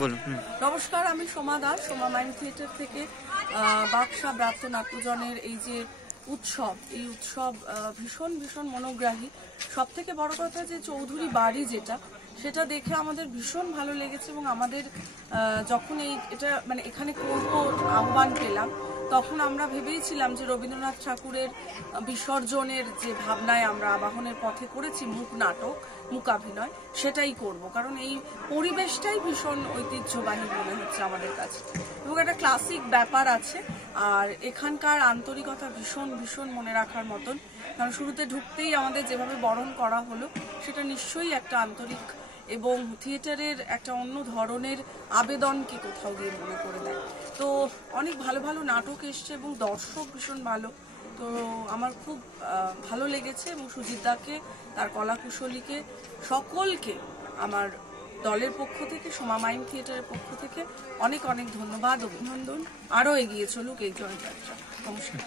বলুন। নমস্কার, আমি সোমা দাস, সোমা মাইম থিয়েটার থেকে। বাক্সা ব্রাত্য নাট্যজনের এই যে উৎসব, এই উৎসব ভীষণ ভীষণ মনোগ্রাহী। সব থেকে বড় কথা যে চৌধুরী বাড়ি সেটা দেখে আমাদের ভীষণ ভালো লেগেছে এবং আমাদের যখন এটা মানে এখানে করব আহ্বান পেলাম, তখন আমরা ভেবেইছিলাম যে রবীন্দ্রনাথ ঠাকুরের বিসর্জনের যে ভাবনায় আমরা আবাহনের পথে করেছি মুখ নাটক, মূকাভিনয়, সেটাই করব, কারণ এই পরিবেশটাই ভীষণ ঐতিহ্যবাহী মনে হচ্ছে আমাদের কাছে এবং একটা ক্লাসিক ব্যাপার আছে। আর এখানকার আন্তরিকতা ভীষণ ভীষণ মনে রাখার মতন, কারণ শুরুতে ঢুকতেই আমাদের যেভাবে বরণ করা হলো সেটা নিশ্চয়ই একটা আন্তরিক এবং থিয়েটারের একটা অন্য ধরনের আবেদনকে কোথাও গিয়ে মনে করে দেয়। তো অনেক ভালো ভালো নাটক এসছে এবং দর্শক ভীষণ ভালো। তো আমার খুব ভালো লেগেছে এবং সুজিতদাকে, তার কলাকুশলীকে, সকলকে আমার দলের পক্ষ থেকে, সোমা মাইম থিয়েটারের পক্ষ থেকে অনেক অনেক ধন্যবাদ, অভিনন্দন। আরও এগিয়ে চলুক এই জয়যাত্রা। নমস্কার।